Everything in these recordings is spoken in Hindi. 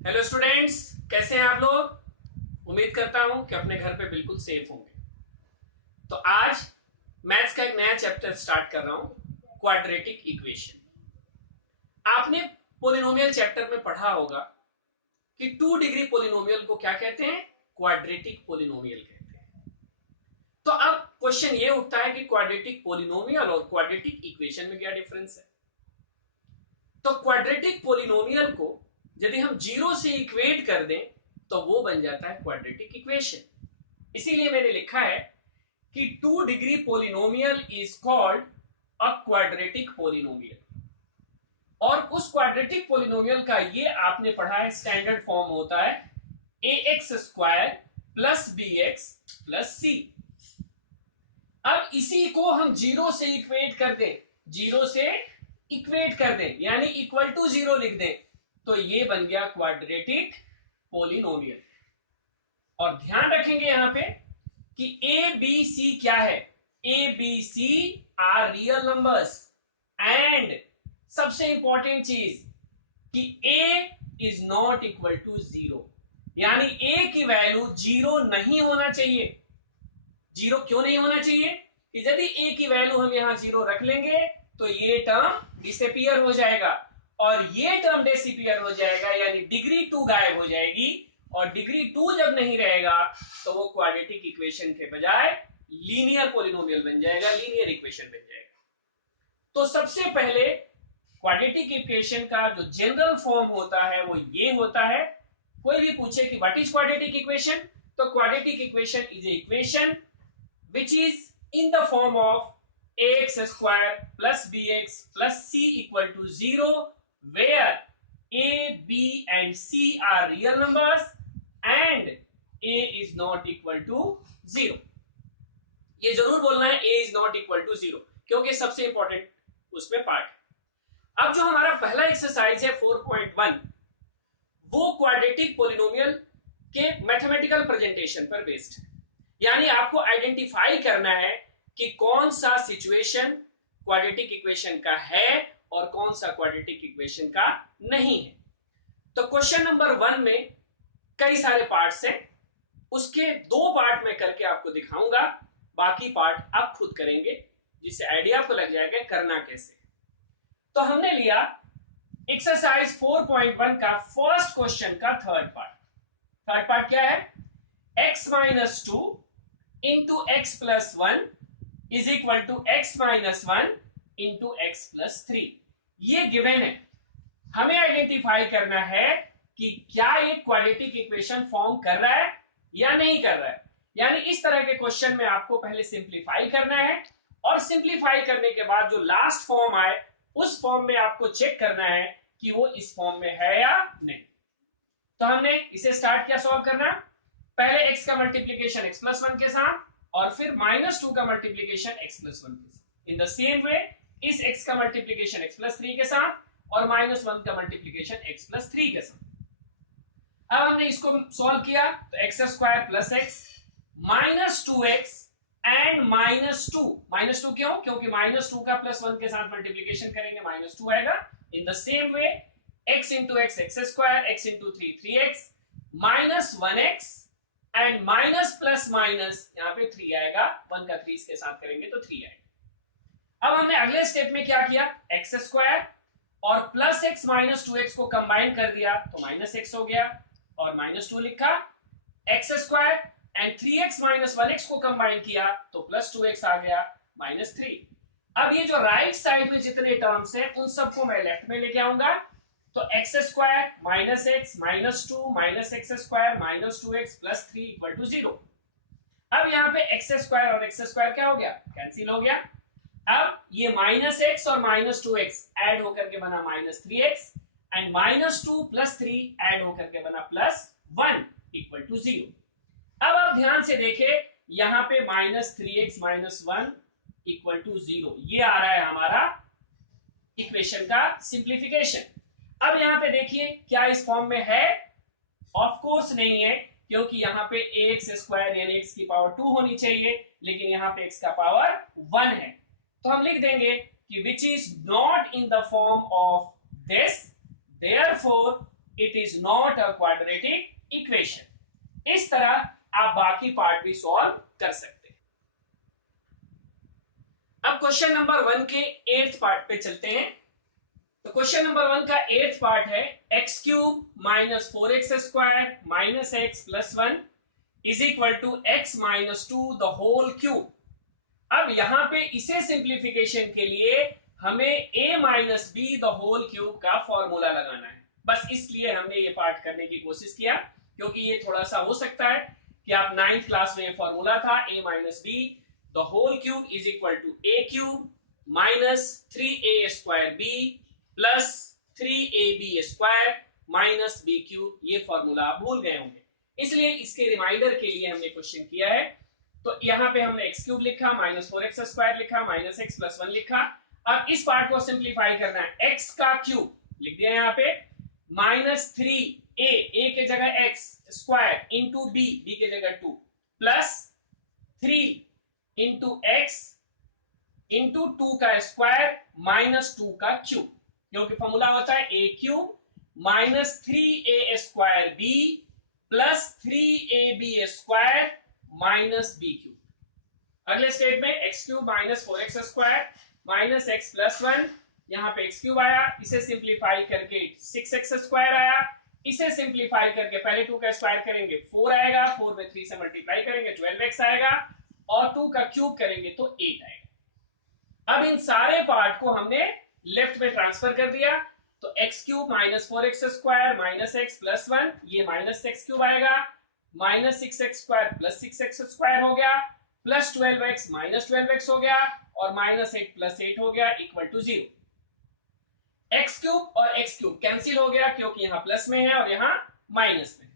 हेलो स्टूडेंट्स, कैसे हैं आप लोग। उम्मीद करता हूं कि अपने घर पे बिल्कुल सेफ होंगे। तो आज मैथ्स का एक नया चैप्टर स्टार्ट कर रहा हूं, क्वाड्रेटिक इक्वेशन। आपने पोलिनोमियल चैप्टर में पढ़ा होगा कि 2 डिग्री पोलिनोमियल को क्या कहते हैं, क्वाड्रेटिक पोलिनोमियल कहते हैं। तो अब क्वेश्चन ये उठता है कि क्वाड्रेटिक पोलिनोमियल और क्वाड्रेटिक इक्वेशन में क्या डिफरेंस है। तो क्वाड्रेटिक पोलिनोमियल को यदि हम जीरो से इक्वेट कर दें तो वो बन जाता है क्वाड्रेटिक इक्वेशन। इसीलिए मैंने लिखा है कि 2 degree polynomial is called a quadratic polynomial. और उस क्वाड्रेटिक पोलिनोमियल का ये आपने पढ़ा है, स्टैंडर्ड फॉर्म होता है A X square plus B X plus C. अब इसी को हम जीरो से इक्वेट कर दें, जीरो से इक्वेट कर दें यानी इक्वल टू जीरो लिख दें, तो ये बन गया क्वाड्रेटिक पोलिनोमियल। और ध्यान रखेंगे यहां पे कि ए बी सी क्या है, A B C are real numbers and सबसे इंपॉर्टेंट चीज कि A is not equal to zero, यानी ए की वैल्यू जीरो नहीं होना चाहिए। जीरो क्यों नहीं होना चाहिए कि यदि ए की वैल्यू हम यहां जीरो रख लेंगे तो ये टर्म डिसअपीयर हो जाएगा, और ये टर्म डिसअपीयर हो जाएगा यानी डिग्री 2 गायब हो जाएगी, और डिग्री 2 जब नहीं रहेगा तो वो क्वाड्रेटिक इक्वेशन के बजाय लीनियर पोलिनोमियल बन जाएगा, लीनियर इक्वेशन बन जाएगा। तो सबसे पहले क्वाड्रेटिक इक्वेशन का जो जनरल फॉर्म होता है वो ये होता है। कोई भी पूछे कि व्हाट इज क्वाड्रेटिक इक्वेशन, तो quadratic equation is a equation which is in the form of ax square plus bx plus c equal to 0, where a, b and c are real numbers and a is not equal to 0। ये जरूर बोलना है a is not equal to 0 क्योंकि सबसे इंपॉर्टेंट उसमें पार्ट है। अब जो हमारा पहला एक्सरसाइज है 4.1, वो क्वाड्रेटिक पोलिनोमियल के मैथमेटिकल प्रेजेंटेशन पर बेस्ड है। यानी आपको आइडेंटिफाई करना है कि कौन सा सिचुएशन क्वाड्रेटिक इक्वेशन का है और कौन सा क्वाड्रेटिक इक्वेशन का नहीं है। तो क्वेश्चन नंबर 1 में कई सारे पार्ट्स हैं, उसके 2 पार्ट में करके आपको दिखाऊंगा, बाकी पार्ट आप खुद करेंगे जिससे आइडिया आपको लग जाएगा करना कैसे। तो हमने लिया एक्सरसाइज 4.1 का फर्स्ट क्वेश्चन का थर्ड पार्ट क्या है, x minus 2 into x plus 1 is equal to x minus 1 into x plus 3। ये गिवन है, हमें आइडेंटिफाई करना है कि क्या ये क्वाड्रेटिक इक्वेशन फॉर्म कर रहा है या नहीं कर रहा है। यानी इस तरह के क्वेश्चन में आपको पहले सिंप्लीफाई करना है, और सिंप्लीफाई करने के बाद जो लास्ट फॉर्म आए उस फॉर्म में आपको चेक करना है कि वो इस फॉर्म में है या नहीं। तो हमने इसे स्टार्ट किया सॉल्व करना, पहले x का मल्टीप्लीकेशन x प्लस 1 के साथ और फिर माइनस 2 का मल्टीप्लीकेशन x प्लस 1 के साथ। इन द सेम वे इस x का मल्टीप्लीकेशन x प्लस 3 के साथ और माइनस 1 का मल्टीप्लीकेशन x प्लस 3 के साथ। अब हमने इसको सॉल्व किया तो x square plus x minus 2x and minus two क्यों, क्योंकि माइनस 2 का प्लस 1 के साथ मल्टीप्लीकेशन करेंगे माइनस 2 आएगा। In the same way x into x x square, x into 3 3x minus 1x and minus plus minus यहां पे 3 आएगा, 1 का 3 के साथ करेंगे तो 3 आएगा। अब हमने अगले स्टेप में क्या किया, एक्स स्क्वायर और प्लस एक्स माइनस 2x को कंबाइन कर दिया तो माइनस एक्स हो गया, और माइनस 2 लिखा, x square and 3x minus 1x को कंबाइन किया तो प्लस 2x आ गया माइनस 3। अब ये जो राइट साइड में जितने टर्म्स हैं उन सबको मैं लेफ्ट में लेके आऊंगा, तो x square minus x minus 2 minus x square minus 2x plus 3 equal to 0। अब यहाँ पे एक्स स्क्वायर और एक्स स्क्वायर क्या हो गया, कैंसिल हो गया। अब ये माइनस एक्स और माइनस 2x ऐड होकर के बना minus 3x and minus 2 plus 3 add होकर के बना प्लस 1 इक्वल टू 0। अब आप ध्यान से देखें, यहां पे minus 3x minus 1 equal to 0, ये आ रहा है हमारा इक्वेशन का सिंप्लीफिकेशन। अब यहां पे देखिए क्या इस फॉर्म में है, ऑफ कोर्स नहीं है, क्योंकि यहां पे एक्स स्क्वायर यानी एक्स की पावर 2 होनी चाहिए, लेकिन यहां पे एक्स का पावर 1 है। तो हम लिख देंगे कि which is not in the form of this, therefore it is not a quadratic equation. इस तरह आप बाकी पार्ट भी सॉल्व कर सकते हैं। अब क्वेश्चन नंबर 1 के 8th पार्ट पे चलते हैं। तो क्वेश्चन नंबर 1 का 8th पार्ट है x cube minus 4x square minus x plus 1 is equal to x minus 2 the whole cube. अब यहां पे इसे सिंप्लीफिकेशन के लिए हमें a minus b the whole cube का फॉर्मूला लगाना है। बस इसलिए हमने ये पार्ट करने की कोशिश किया, क्योंकि ये थोड़ा सा हो सकता है कि आप 9th क्लास में फॉर्मूला था a minus b the whole cube is equal to a cube minus 3a square b plus 3ab square minus b cube. ये फॉर्मूला आप भूल गए होंगे, इसलिए इसके रिमाइंडर के लिए हमने क्वेश्चन किया है। तो यहाँ पे हमने एक्स क्यूब लिखा, माइनस 4x स्क्वायर लिखा, माइनस एक्स प्लस 1 लिखा। अब इस पार्ट को सिंप्लीफाई करना है, एक्स का क्यूब लिख दिया यहाँ पे, माइनस 3a के जगह एक्स स्क्वायर इंटू बी के जगह 2 प्लस 3 इंटू एक्स इंटू 2 का स्क्वायर माइनस 2 का क्यूब, क्योंकि फॉर्मूला होता है a cube minus 3a square b plus 3ab square minus b cube. अगले स्टेप में x cube minus 4x square minus x plus 1, यहाँ पे एक्स क्यूब आया, इसे सिंप्लीफाई करके 6x स्क्वायर आया, इसे सिंप्लीफाई करके पहले 2 का स्क्वायर करेंगे 4 आएगा, 4 में 3 से मल्टीप्लाई करेंगे 12x आएगा, और 2 का क्यूब करेंगे तो 8 आएगा। अब इन सारे पार्ट को हमने लेफ्ट में ट्रांसफर कर दिया, तो x cube minus 4x square minus x plus 1, ये माइनस एक्स क्यूब आएगा, minus 6x square plus 6x square हो गया, प्लस 12x माइनस 12x हो गया, और माइनस 8 प्लस 8 हो गया इक्वल टू 0। एक्स क्यूब और एक्स क्यूब कैंसिल हो गया, क्योंकि यहाँ प्लस में है और यहाँ माइनस में।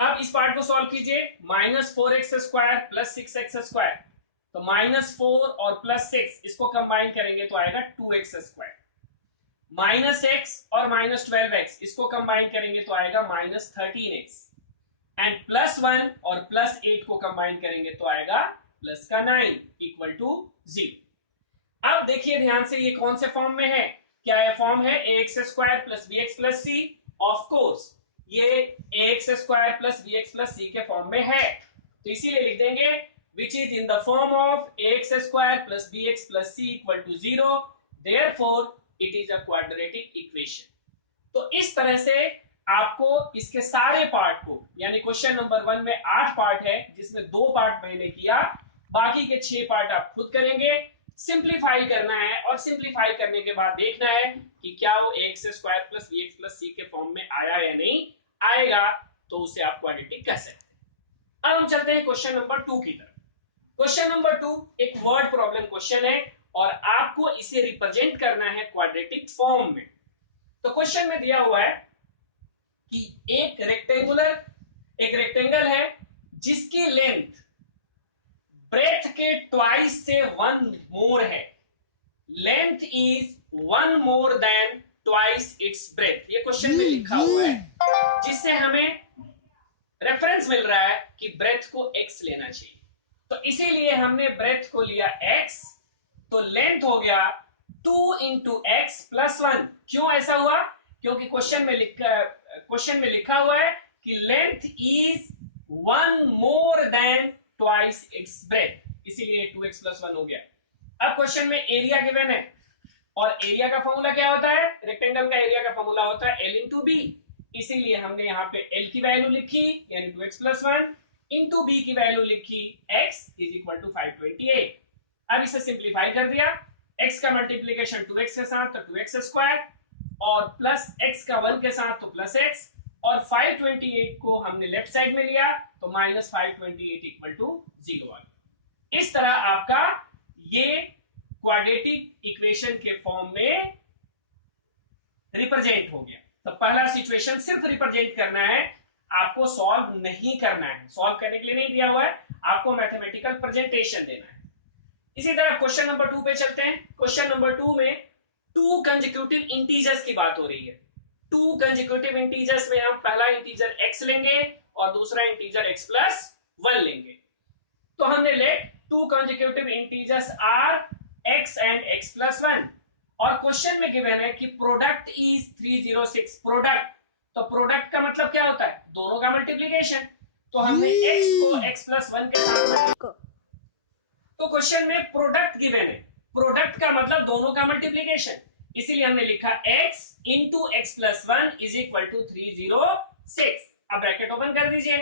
अब इस पार्ट को सॉल्व कीजिए, minus 4x square plus 6x square, तो माइनस 4 और प्लस 6 इसको कंबाइन करेंगे तो आएगा 2x स्क्वायर, माइनस x और माइनस 12x इसको कंबाइन करेंगे तो आएगा माइनस 13x, एंड प्लस 1 और प्लस 8 को कंबाइन करेंगे तो आएगा प्लस का 9 इक्वल टू 0। अब देखिए ध्यान से, ये कौन से फॉर्म में है, क्या यह फॉर्म है ax square plus bx plus c? Of course ये ax square plus bx plus c के फॉर्म में है, तो इसीलिए लिख देंगे which is in the form of ax square plus bx plus c equal to 0, therefore it is a quadratic equation। तो इस तरह से आपको इसके सारे पार्ट को, यानी क्वेश्चन नंबर 1 में 8 पार्ट है जिसमें 2 पार्ट मैंने किया, बाकी के 6 पार्ट आप खुद करेंगे, सिंप्लीफाई करना है, और सिंप्लीफाई करने के बाद देखना है कि क्या वो X square plus B X plus C के फॉर्म में आया या नहीं आएगा, तो उसे आप क्वाड्रेटिक कह सकते हैं। अब हम चलते हैं क्वेश्चन नंबर 2 की तरफ। क्वेश्चन नंबर 2 एक वर्ड प्रॉब्लम क्वेश्चन है, और आपको इसे रिप्रेजेंट करना है क्वाड्रेटिक फॉर्म में। तो क्वेश्चन में दिया हुआ है कि एक रेक्टेंगल है जिसकी लेंथ ब्रेथ के ट्वाइस से 1 मोर है, length is 1 more than twice its breath. ये क्वेश्चन में लिखा हुआ है, जिससे हमें रेफरेंस मिल रहा है कि ब्रेथ को x लेना चाहिए, तो इसीलिए हमने ब्रेथ को लिया x, तो लेंथ हो गया 2 इंटू एक्स प्लस 1। क्यों ऐसा हुआ? क्योंकि क्वेश्चन में लिखा हुआ है कि length is 1 more than twice its breath, इसीलिए 2x प्लस 1 हो गया। अब क्वेश्चन में एरिया गिवन है, और एरिया का फॉर्मूला क्या होता है? रेक्टेंगल का एरिया का फॉर्मूला होता है L इंटू बी, इसीलिए हमने यहाँ पे L की वैल्यू लिखी यानी 2x प्लस 1 इंटू बी की वैल्यू लिखी x इज इक्वल टू 528। अब इसे सिंप्लीफाई कर दिया, x का मल्टीप्लीकेशन 2x के साथ तो 2x स्क्वायर, और प्लस x का 1 के साथ तो प्लस x, और 528 को हमने लेफ्ट साइड में लिया तो माइनस 528 इक्वल टू 0। इस तरह आपका ये क्वाड्रेटिक इक्वेशन के फॉर्म में रिप्रेजेंट हो गया। तो पहला सिचुएशन सिर्फ रिप्रेजेंट करना है, आपको सॉल्व नहीं करना है, सॉल्व करने के लिए नहीं दिया हुआ है, आपको मैथमेटिकल प्रेजेंटेशन देना है। इसी तरह क्वेश्चन नंबर 2 पे चलते हैं। क्वेश्चन नंबर 2 में 2 कंसेक्यूटिव इंटीजर्स की बात हो रही है। 2 कंसेक्यूटिव इंटीजर्स में हम पहला इंटीजर x लेंगे और दूसरा इंटीजर x प्लस 1 लेंगे। तो हमने let 2 consecutive integers are x and x plus 1, और क्वेश्चन में गिवन है कि प्रोडक्ट इज 306, प्रोडक्ट तो प्रोडक्ट का मतलब क्या होता है, दोनों का मल्टीप्लीकेशन। तो हमने x को x प्लस 1 के साथ, तो क्वेश्चन में प्रोडक्ट गिवन है, प्रोडक्ट का मतलब दोनों का मल्टीप्लीकेशन, इसीलिए हमने लिखा x into x plus 1 is equal to 306। अब ब्रैकेट ओपन कर दीजिए,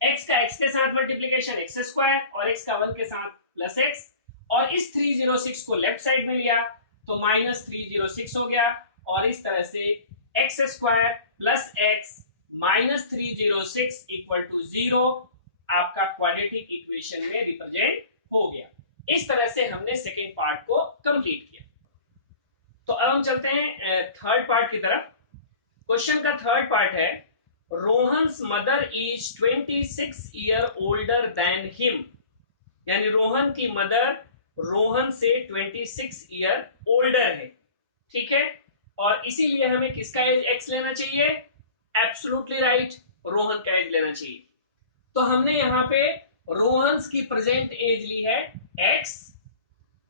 x का x के साथ मल्टीप्लीकेशन एक्स स्क्वायर और x का 1 के साथ प्लस x, और इस 306 को लेफ्ट साइड में लिया तो माइनस 306 हो गया, और इस तरह से x square plus x minus 306 equal to 0 आपका क्वाड्रेटिक इक्वेशन में रिप्रेजेंट हो गया। इस तरह से हमने सेकेंड पार्ट को कंप्लीट किया। तो अब हम चलते हैं थर्ड पार्ट की तरफ। क्वेश्चन का थर्ड पार्ट है, Rohan's mother is 26 year older than him, यानी रोहन की मदर रोहन से 26 ईयर ओल्डर है, ठीक है, और इसीलिए हमें किसका एज x लेना चाहिए, एब्सोल्युटली राइट, रोहन का एज लेना चाहिए। तो हमने यहां पे रोहन्स की प्रेजेंट एज ली है x,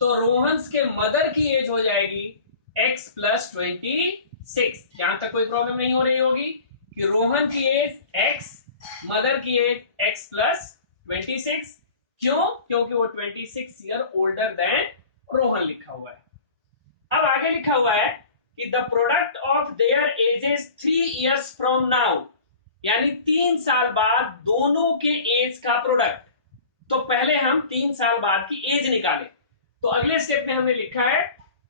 तो रोहन्स के मदर की एज हो जाएगी x प्लस 26। यहां तक कोई प्रॉब्लम नहीं हो रही होगी कि रोहन की एज x, मदर की एज x प्लस 26, क्यों, क्योंकि वो 26 ईयर ओल्डर देन रोहन लिखा हुआ है। अब आगे लिखा हुआ है कि the product of their edges 3 years from now, यानी 3 साल बाद दोनों के एज का प्रोडक्ट। तो पहले हम 3 साल बाद की एज निकाले, तो अगले स्टेप में हमने लिखा है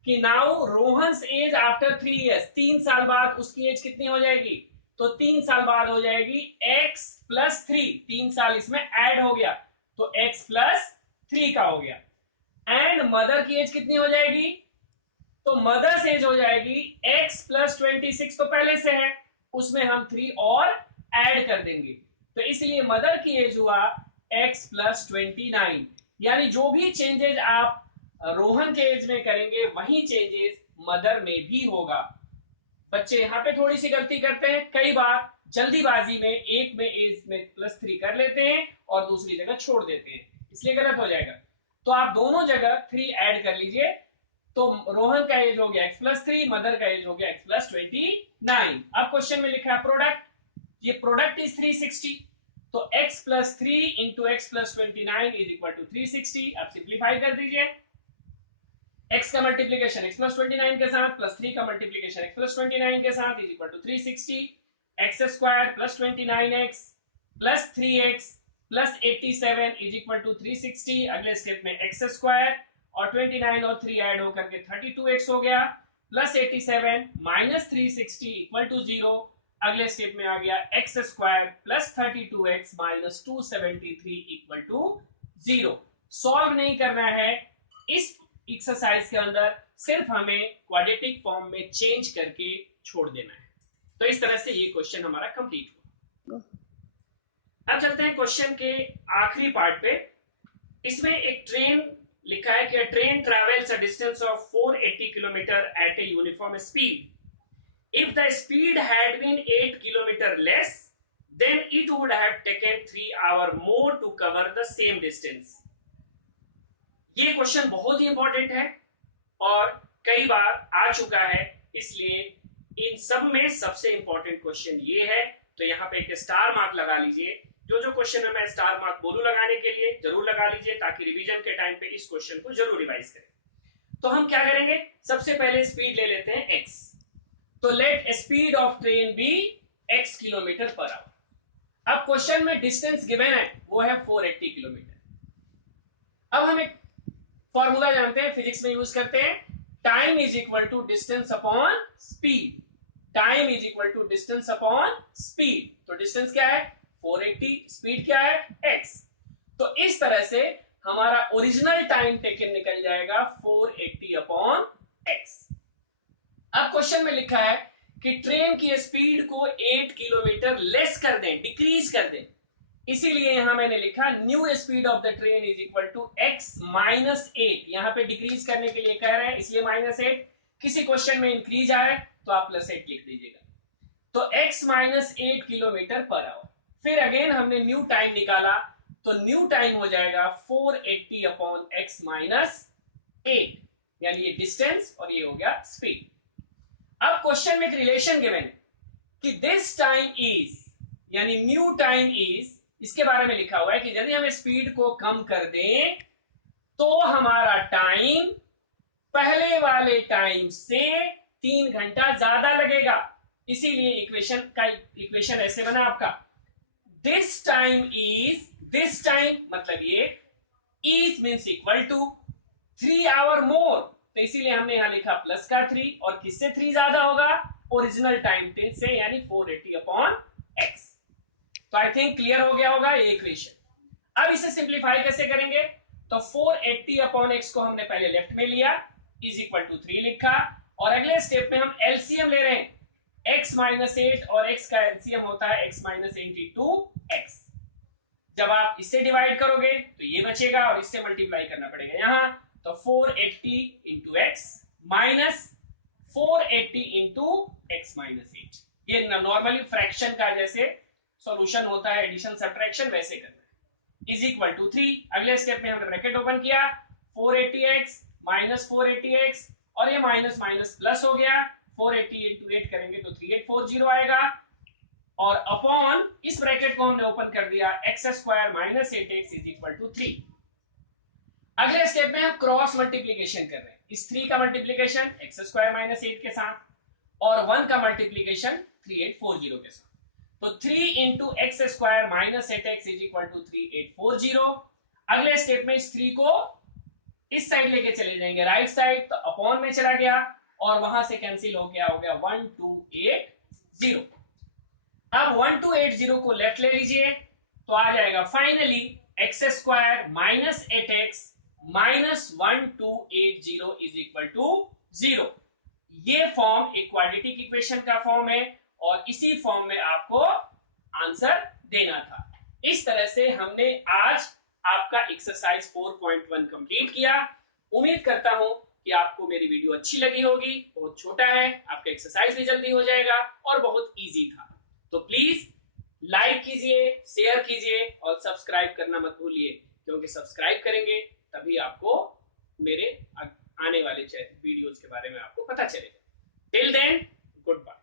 कि now Rohan's age after 3 years, 3 साल बाद उसकी एज कितनी हो जाएगी, तो 3 साल बाद हो जाएगी x प्लस 3, 3 साल इसमें ऐड हो गया तो x प्लस 3 का हो गया, एंड मदर की एज कितनी हो जाएगी, तो मदर्स एज हो जाएगी x प्लस 26, तो पहले से है उसमें हम 3 और ऐड कर देंगे, तो इसलिए मदर की एज हुआ x प्लस 29, यानी जो भी चेंजेस आप रोहन के एज में करेंगे वही चेंजेस मदर में भी होगा। बच्चे यहाँ पे थोड़ी सी गलती करते हैं, कई बार जल्दीबाजी में एक में एज में प्लस 3 कर लेते हैं और दूसरी जगह छोड़ देते हैं, इसलिए गलत हो जाएगा। तो आप दोनों जगह 3 ऐड कर लीजिए, तो रोहन का एज हो गया x प्लस 3, मदर का एज हो गया x प्लस 29। अब क्वेश्चन में लिखा है प्रोडक्ट, ये प्रोडक्ट इज 360, तो x plus 3 into x plus 29 is equal to 360। अब सिंप्लीफाई कर दीजिए, x का मल्टीप्लीकेशन x प्लस 29 के साथ प्लस 3 का मल्टीप्लीकेशन x प्लस 29 के साथ is equal to 360, x square plus 29x plus 3x plus 87 is equal to 360। अगले स्टेप में एक्स स्क्वायर और 29 और 3 ऐड होकर के 32x हो गया, प्लस 87 माइनस 360 इक्वल टू 0। अगले स्टेप में आ गया x square plus 32x minus 273 equal to 0। Solve नहीं करना है इस एक्सरसाइज के अंदर, सिर्फ हमें क्वाड्रेटिक फॉर्म में चेंज करके छोड़ देना है। तो इस तरह से ये क्वेश्चन हमारा कंप्लीट हुआ। अब चलते हैं क्वेश्चन के आखिरी पार्ट पे। इसमें एक ट्रेन लिखा है कि train travels a distance of 480 kilometre at a uniform speed, if the speed had been 8 kilometre less than it would have taken 3 hour more to cover the same distance. ये क्वेश्चन बहुत ही इंपॉर्टेंट है और कई बार आ चुका है, इसलिए इन सब में सबसे इंपॉर्टेंट क्वेश्चन ये है। तो यहाँ पे एक स्टार मार्क लगा लीजिए, जो क्वेश्चन में मैं स्टार मार्क बोलूं लगाने के लिए जरूर लगा लीजिए, ताकि रिवीजन के टाइम पे इस क्वेश्चन को जरूर रिवाइज करें। तो हम क्या करेंगे, सबसे पहले स्पीड ले लेते हैं x, तो let speed of train be x kilometre per hour. अब क्वेश्चन में डिस्टेंस गिवन है वो है 480 किलोमीटर। अब हम एक फॉर्मूला जानते हैं, फिजिक्स में यूज करते हैं, time is equal to distance upon speed, time is equal to distance upon speed. तो डिस्टेंस क्या है 480, स्पीड क्या है x, तो इस तरह से हमारा ओरिजिनल टाइम टेकन निकल जाएगा 480 अपॉन x। अब क्वेश्चन में लिखा है कि ट्रेन की स्पीड को 8 किलोमीटर लेस कर दें, डिक्रीज कर दें, इसीलिए यहां मैंने लिखा new speed of the train is equal to x minus 8। यहां पे डिक्रीज करने के लिए कह रहे हैं इसलिए माइनस 8, किसी क्वेश्चन में इंक्रीज आए तो आप प्लस 8 लिख दीजिएगा। तो x minus 8 kilometre per our, फिर अगेन हमने न्यू टाइम निकाला, तो न्यू टाइम हो जाएगा 480 अपॉन x माइनस 8, यानी ये डिस्टेंस और ये हो गया स्पीड। अब क्वेश्चन में एक रिलेशन गिवन है कि दिस टाइम इज, यानी न्यू टाइम इज, इसके बारे में लिखा हुआ है कि यदि हम स्पीड को कम कर दें तो हमारा टाइम पहले वाले टाइम से 3 घंटा ज्यादा लगेगा। इसीलिए इक्वेशन ऐसे बना आपका, दिस टाइम मतलब ये is means equal to 3 hour more, तो इसीलिए हमने यहां लिखा प्लस का 3, और किससे 3 ज्यादा होगा, ओरिजिनल टाइम से, यानी 480 अपॉन एक्स। तो आई थिंक क्लियर हो गया होगा ये इक्वेशन। अब इसे सिंप्लीफाई कैसे करेंगे, तो 480 अपॉन एक्स को हमने पहले लेफ्ट में लिया, इज इक्वल टू 3 लिखा, और अगले स्टेप में हम एलसीएम ले रहे हैं, x माइनस 8 और x का एलसीएम होता है x माइनस 8 इंटू एक्स। जब आप इससे डिवाइड करोगे तो ये बचेगा और इससे मल्टीप्लाई करना पड़ेगा यहां, तो 480 into x minus 480 into x minus 8। ये नॉर्मली फ्रैक्शन का जैसे सॉल्यूशन होता है, एडिशन सब्ट्रैक्शन, वैसे करना है, इज इक्वल टू 3। अगले स्टेप में हमने ब्रैकेट ओपन किया, 480x माइनस 480x, और ये माइनस माइनस प्लस हो गया, 480 इंटू 8 करेंगे तो 3840 आएगा, और अपॉन इस ब्रैकेट को हमने ओपन कर दिया, x square minus 8x is equal to 3। अगले स्टेप में हम क्रॉस मल्टीप्लीकेशन कर रहे हैं, इस 3 का मल्टीप्लीकेशन एक्स स्क्वायर माइनस 8 के साथ, और 1 का मल्टीप्लीकेशन 3840 के साथ, तो 3 into x square minus 8x is equal to 3840। अगले स्टेप में इस 3 को इस साइड लेके चले जाएंगे राइट साइड, तो अपॉन में चला गया और वहां से कैंसिल हो गया 1280। अब 1280 को लेफ्ट ले लीजिए, तो आ जाएगा finally x square minus 8x minus 1280 is equal to 0। ये फॉर्म एक क्वाड्रेटिक इक्वेशन का फॉर्म है, और इसी फॉर्म में आपको आंसर देना था। इस तरह से हमने आज आपका एक्सरसाइज 4.1 कंप्लीट किया। उम्मीद करता हूं कि आपको मेरी वीडियो अच्छी लगी होगी। बहुत छोटा है, आपका एक्सरसाइज भी जल्दी हो जाएगा और बहुत इजी था। तो प्लीज लाइक कीजिए, शेयर कीजिए और सब्सक्राइब करना मत भूलिए, क्योंकि सब्सक्राइब करेंगे तभी आपको मेरे आने वाले वीडियोस के बारे में आपको पता चलेगा। Till then, good bye.